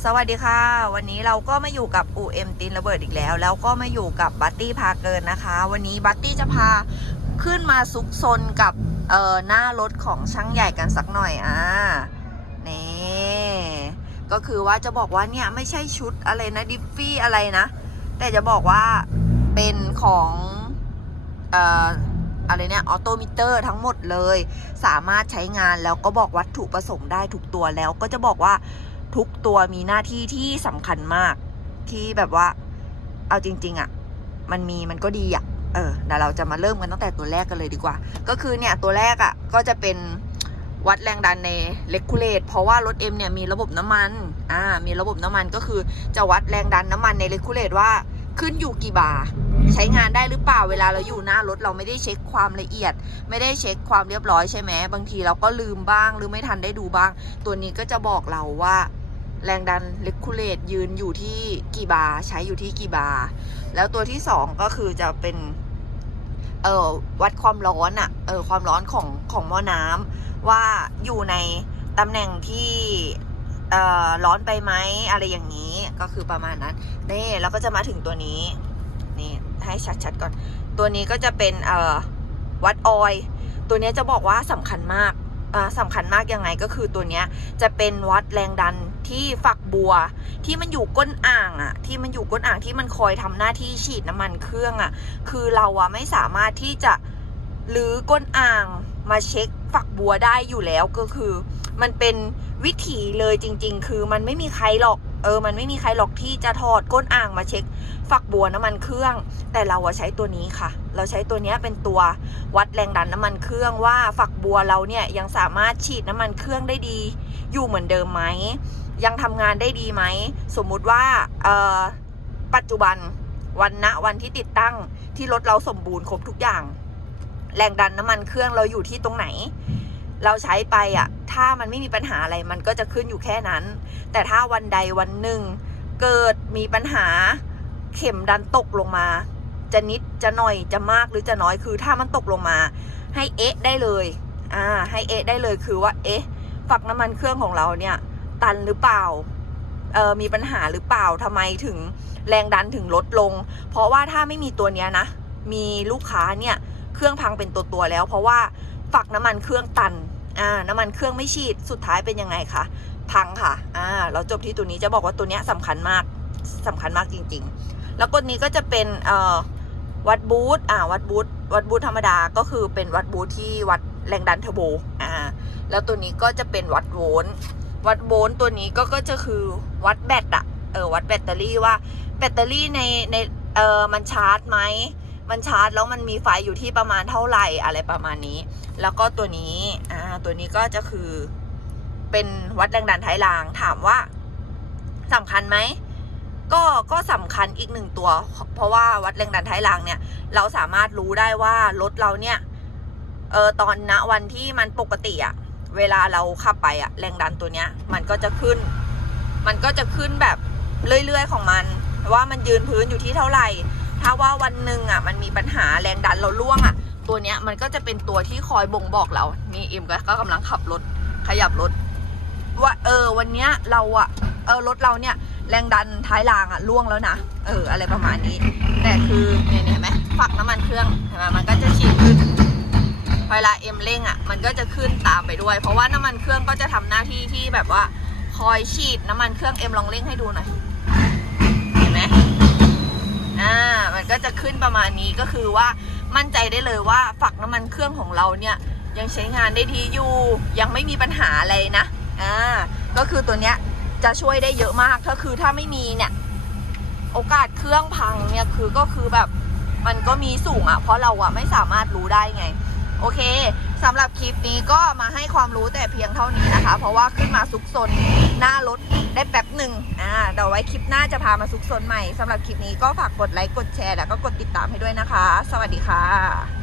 สวัสดีค่ะ วันนี้เราก็มาอยู่กับอูเอ็มตินระเบิดอีกแล้ว แล้วก็มาอยู่กับบัตตี้พาเกินนะคะ วันนี้บัตตี้จะพาขึ้นมาซุกซนกับเอ่อหน้ารถของช่างใหญ่กันสักหน่อยอ่านี่ก็คือว่าจะบอกว่าเนี่ยไม่ใช่ชุดอะไรนะดิฟฟี่อะไรนะ แต่จะบอกว่าเป็นของเอ่ออะไรเนี่ยออโตมิเตอร์ทั้งหมดเลย สามารถใช้งานแล้วก็บอกวัตถุประสงค์ได้ทุกตัวแล้วก็จะบอกว่า ทุกตัวมีหน้าที่ที่สำคัญมาก ที่แบบว่า เอาจริง ๆอะ่ะ มันมีมันก็ดีอะ่ะ เออเดี๋ยวเราจะมาเริ่มกันตั้งแต่ตัวแรกกันเลยดีกว่า ก็คือเนี่ยตัวแรกอะ่ะ ก็จะเป็นวัดแรงดันในเลกูเลตเพราะว่ารถ M เนี่ยมีระบบน้ำมัน อ่า มีระบบน้ำมันก็คือจะวัดแรงดันน้ำมันในเลกูเลตว่าขึ้นอยู่กี่บาร์ใช้งานได้หรือเปล่าเวลาเราอยู่หน้ารถเราไม่ได้เช็คความละเอียด ไม่ได้เช็คความเรียบร้อยใช่ไหมบางทีเราก็ลืมบ้างหรือไม่ทันได้ดูบ้าง ตัวนี้ก็จะบอกเราว่า แรงดันเลกูเลตยืนอยู่ที่กี่บาร์ใช้อยู่ที่กี่บาร์แล้วตัวที่สองก็คือจะเป็นเอ่อวัดความร้อนอะเออความร้อนของของหม้อน้ำว่าอยู่ในตำแหน่งที่เอ่อร้อนไปไหมอะไรอย่างนี้ก็คือประมาณนั้นนี่แล้วก็จะมาถึงตัวนี้นี่ให้ชัดๆก่อน ตัวนี้ก็จะเป็นเอ่อวัดออยล์ตัวนี้จะบอกว่าสำคัญมาก สำคัญมากยังไงก็คือตัวเนี้ยจะเป็นวัดแรงดันที่ฝักบัว ที่มันอยู่ก้นอ่างอะที่มันอยู่ก้นอ่างที่มันคอยทำหน้าที่ฉีดน้ำมันเครื่องอะคือเราอะไม่สามารถที่จะรื้อก้นอ่างมาเช็คฝักบัวได้อยู่แล้วก็คือ มันเป็นวิถีเลยจริง ๆ คือมันไม่มีใครหรอก เออมันไม่มีใครหรอกที่จะถอดก้นอ่างมาเช็ค ฝักบัวน้ำมันเครื่อง แต่เราอะใช้ตัวนี้ค่ะ เราใช้ตัวนี้เป็นตัววัดแรงดันน้ำมันเครื่องว่าฝักบัวเราเนี่ยยังสามารถฉีดน้ำมันเครื่องได้ดี อยู่เหมือนเดิมไหมยังทำงานได้ดีไหมสมมุติว่าออปัจจุบันวันณวันที่ติดตั้งที่รถเราสมบูรณ์ครบทุกอย่าง แรงดันน้ำมันเครื่องเราอยู่ที่ตรงไหน เราใช้ไปอะถ้ามันไม่มีปัญหาอะไรมันก็จะขึ้นอยู่แค่นั้น แต่ถ้าวันใดวันหนึ่ง เกิดมีปัญหาเข็มดันตกลงมา จะนิดจะหน่อยจะมากหรือจะน้อยคือถ้ามันตกลงมา ให้เอ๊ะได้เลยอ่าให้เอ๊ะได้เลยคือว่าเอ๊ะฝักน้ำมันเครื่องของเราเนี่ย ตันหรือเปล่าเออมีปัญหาหรือเปล่าทำไมถึงแรงดันถึงลดลง เพราะว่าถ้าไม่มีตัวเนี้ยนะ มีลูกค้าเนี่ย เครื่องพังเป็นตัวตัวแล้ว เพราะว่า ฝักน้ำมันเครื่องตันอ่าน้ำมันเครื่องไม่ฉีดสุดท้ายเป็นยังไงคะพังค่ะอ่าเราจบที่ตัวนี้จะบอกว่าตัวนี้ยสำคัญมากสำคัญมากจริง ๆ แล้วก็นี้ก็จะเป็นเอ่อวัดบูทอ่าวัดบูทวัดบูทธรรมดาก็คือเป็นวัดบูทที่วัดแรงดันเทอร์โบอ่าแล้วตัวนี้ก็จะเป็นวัดโวลต์วัดโวลต์ตัวนี้ก็ก็จะคือวัดแบตอะเออวัดแบตเตอรี่ว่าแบตเตอรี่ในในเออมันชาร์จไหม มันชาร์จแล้วมันมีไฟอยู่ที่ประมาณเท่าไหร่อะไรประมาณนี้ แล้วก็ตัวนี้อ่าตัวนี้ก็จะคือเป็นวัดแรงดันท้ายรางถามว่าสำคัญไหมก็ก็สำคัญอีกหนึ่งตัว เพราะว่าวัดแรงดันท้ายรางเนี่ย เราสามารถรู้ได้ว่ารถเราเนี่ยเออตอนณวันที่มันปกติอะเวลาเราขับไปอะแรงดันตัวเนี้ย มันก็จะขึ้น มันก็จะขึ้นแบบเรื่อยๆของมัน ว่ามันยืนพื้นอยู่ที่เท่าไหร่ ถ้าว่าวันหนึ่งอะมันมีปัญหาแรงดันเราล่วงอะ ตัวเนี้ยมันก็จะเป็นตัวที่คอยบ่งบอกเรานี่เอ็มก็ก็กำลังขับรถขยับรถว่าเออวันเนี้ยเราอะเออรถเราเนี่ยแรงดันท้ายรางอะล่วงแล้วนะเอออะไรประมาณนี้ แต่คือเนี่ยเห็นไหมฝักน้ำมันเครื่องเห็นไหมมันก็จะฉีดขึ้นเวลาเอ็มเร่งอะมันก็จะขึ้นตามไปด้วย เพราะว่าน้ำมันเครื่องก็จะทำหน้าที่ที่แบบว่าคอยฉีดน้ำมันเครื่องเอ็มลองเร่งให้ดูหน่อย เห็นไหมอ่า มัน ก็จะขึ้นประมาณนี้ก็คือว่ามั่นใจได้เลยว่าฝักน้ำมันเครื่องของเราเนี่ยยังใช้งานได้ดีอยู่ยังไม่มีปัญหาอะไรนะอ่าก็คือตัวเนี้ยจะช่วยได้เยอะมากก็คือถ้าไม่มีเนี่ยโอกาสเครื่องพังเนี่ยคือก็คือแบบมันก็มีสูงอะ่ะ เพราะเราอะไม่สามารถรู้ได้ไง โอเคสำหรับคลิปนี้ก็มาให้ความรู้แต่เพียงเท่านี้นะคะ เพราะว่าขึ้นมาซุกซนหน้ารถได้แป๊บหนึ่ง ดี๋ยวไว้คลิปหน้าจะพามาซุกซนใหม่สำหรับคลิปนี้ก็ฝากกดไลค์กดแชร์แล้วก็กดติดตามให้ด้วยนะคะ สวัสดีค่ะ